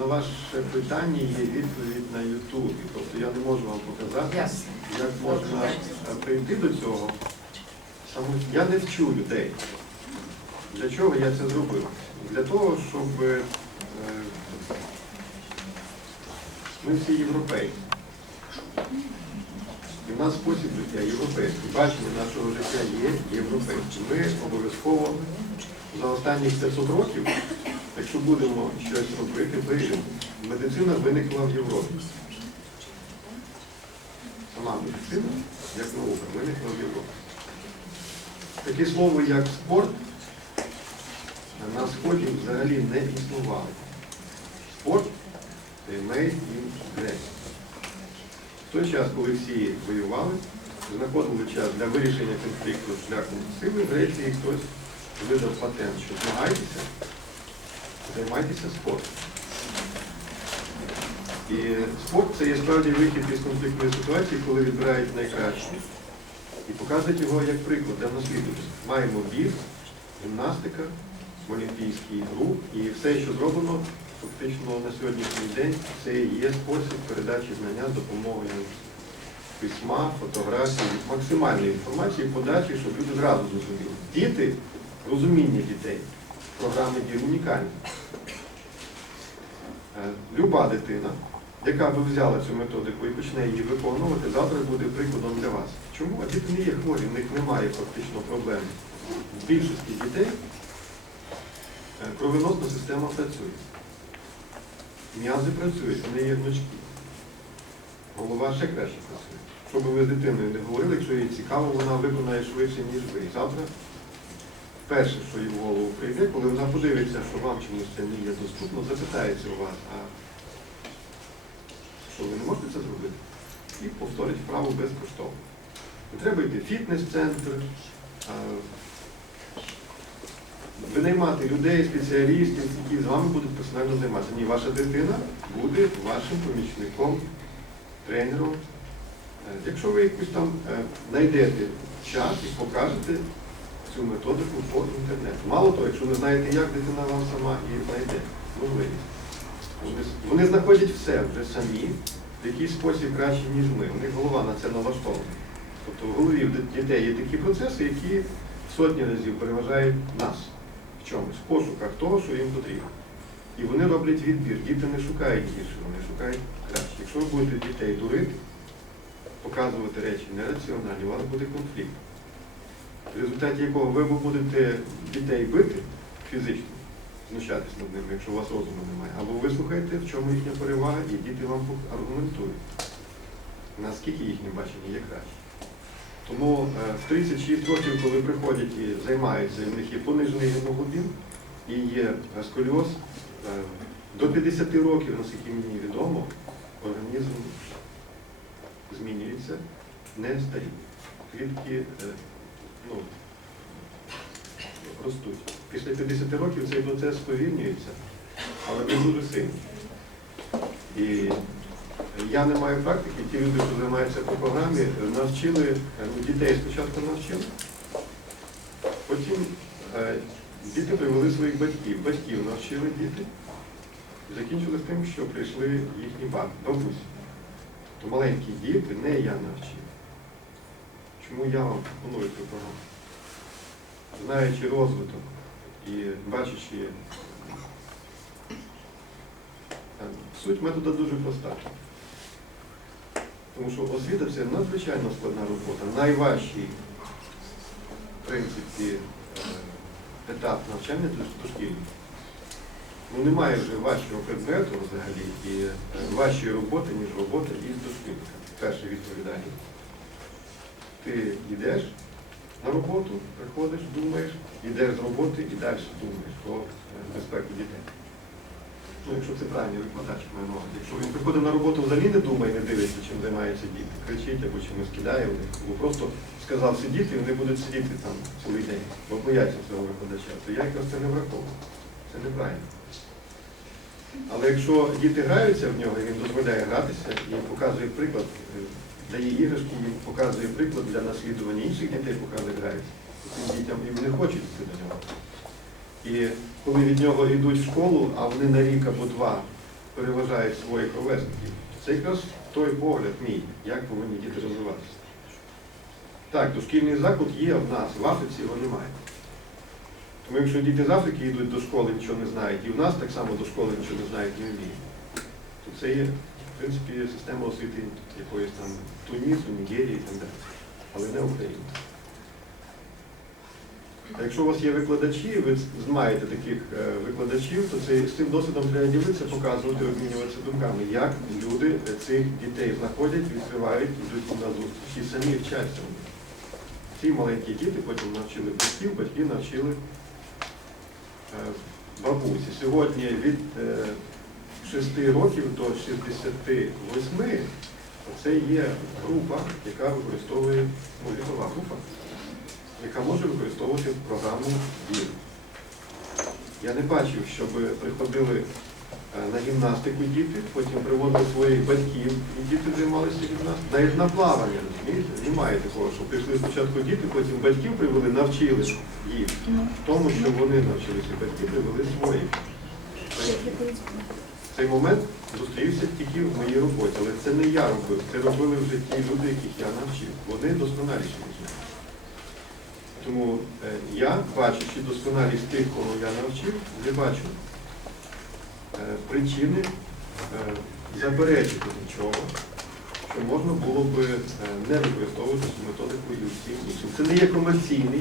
на ваше питання є відповідь на Ютубі. Тобто я не можу вам показати, як можна прийти до цього. Я не вчу людей. Для чого я це зробив? Для того, щоб е, ми всі європейці. І в нас спосіб життя європейський. Бачення нашого життя є європейським. Ми обов'язково за останні 500 років, якщо будемо щось робити, виявимо, медицина виникла в Європі. Сама медицина, як наука, виникла в Європі. Таке слово, як спорт, на Сході взагалі не існувало. Спорт це in Greece. В той час, коли всі воювали, знаходили час для вирішення конфлікту шляхом сили, в Греції хтось видав патент, що змагайтеся, займайтеся спортом. І спорт це є справді вихід із конфліктної ситуації, коли відбирають найкраще. І показують його як приклад для наслідування. Маємо біг, гімнастика, олімпійський рух і все, що зроблено фактично на сьогоднішній день, це є спосіб передачі знання з допомогою письма, фотографій, максимальної інформації, подачі, щоб люди зразу зрозуміли. Діти, розуміння дітей, програми дій унікальні. Е, Люба дитина, яка би взяла цю методику і почне її виконувати, завтра буде прикладом для вас. Чому? Діти не є хворі, в них немає фактично проблем. В більшості дітей е, кровоносна система працює. М'язи працюють, вони є гнучкі. Голова ще краще працює. Що ви з дитиною не говорили, якщо їй цікаво, вона виконає швидше, ніж ви. Завтра перше, що їй голову прийде, коли вона подивиться, що вам чомусь це не є доступно, запитається у вас, а що ви не можете це зробити? І повторить вправу безкоштовно. Не треба йти в фітнес-центр, винаймати людей, спеціалістів, які з вами будуть персонально займатися. Ні, ваша дитина буде вашим помічником, тренером. Е, Якщо ви якусь там е, знайдете час і покажете цю методику по інтернету. Мало того, якщо не знаєте, як дитина вам сама і знайде можливість. Вони, вони знаходять все вже самі, в якийсь спосіб краще, ніж ми. У них голова на це налаштована. Тобто в голові дітей є такі процеси, які сотні разів переважають нас в чомусь, в пошуках того, що їм потрібно. І вони роблять відбір. Діти не шукають гірше, вони шукають краще. Якщо ви будете дітей дурити, показувати речі нераціональні, у вас буде конфлікт, в результаті якого ви будете дітей бити фізично, знущатись над ними, якщо у вас розуму немає, або ви слухаєте, в чому їхня перевага, і діти вам аргументують, наскільки їхнє бачення є краще. Тому е, в 36 років, коли приходять і займаються, і в них є понижений гемоглобін і є е, сколіоз, е, до 50 років, наскільки мені відомо, організм змінюється, не старіє. Клітки е, ну, ростуть. Після 50 років цей процес сповільнюється, але не дуже сильно. І я не маю практики, ті люди, що займаються по програмі, навчили, е, ну, дітей спочатку навчили, потім е, діти привели своїх батьків, батьків навчили діти, і закінчили тим, що прийшли їхні баб- бабусі. То маленькі діти, не я навчив. Чому я вам пропоную цю програму? Знаючи розвиток і бачачи, суть метода дуже проста. Тому що освіта це надзвичайно складна робота. Найважчий, в принципі, е, етап навчання дошкільних. Ну немає вже важчого предмету взагалі і е, важчої роботи, ніж робота із дошкільниками. Перше відповідальність. Ти йдеш на роботу, приходиш, думаєш, йдеш з роботи і далі думаєш про е, безпеку дітей. Ну, якщо це правильний викладач має на. Якщо він приходить на роботу взагалі не думає, не дивиться, чим займаються діти, кричить або чимось кидає в них, або просто сказав сидіти, і вони будуть сидіти там цілий день, бо бояться цього викладача, то я якраз це не враховую. Це неправильно. Але якщо діти граються в нього, і він дозволяє гратися і показує приклад, е, дає іграшки, і показує приклад для наслідування інших дітей, поки вони граються. Цим дітям і вони хочуть йти до нього. І коли від нього йдуть в школу, а вони на рік або два переважають своїх ровесників. Це якраз той погляд мій, як повинні діти розвиватися. Так, дошкільний заклад є в нас, в Африці його немає. Тому якщо діти з Африки йдуть до школи, нічого не знають, і в нас так само до школи нічого не знають, не вміють, то це є, в принципі, система освіти якоїсь там Тунісу, Нігерії і так далі, але не України. А якщо у вас є викладачі, ви знаєте таких е, викладачів, то це, з цим досвідом треба ділитися, показувати, обмінюватися думками, як люди цих дітей знаходять, відкривають, йдуть на зустріч і самі вчаться. Ці маленькі діти потім навчили батьків, батьки навчили е, бабусі. Сьогодні від е, 6 років до 68 це є група, яка використовує ну, вікова група яка може використовувати програму ДІР. Я не бачив, щоб приходили е, на гімнастику діти, потім приводили своїх батьків, і діти займалися гімнастикою. Навіть на плавання? Немає такого, що прийшли спочатку діти, потім батьків привели, навчили їх. Тому, що вони навчилися, батьки привели своїх. Цей момент зустрівся тільки в моїй роботі, але це не я робив, це робили вже ті люди, яких я навчив. Вони досконаліші ніж я. Тому е, я, бачачи досконалість тих, кого я навчив, не бачу е, причини е, заперечити нічого, що можна було е, не використовувати цю методику і. Це не є комерційний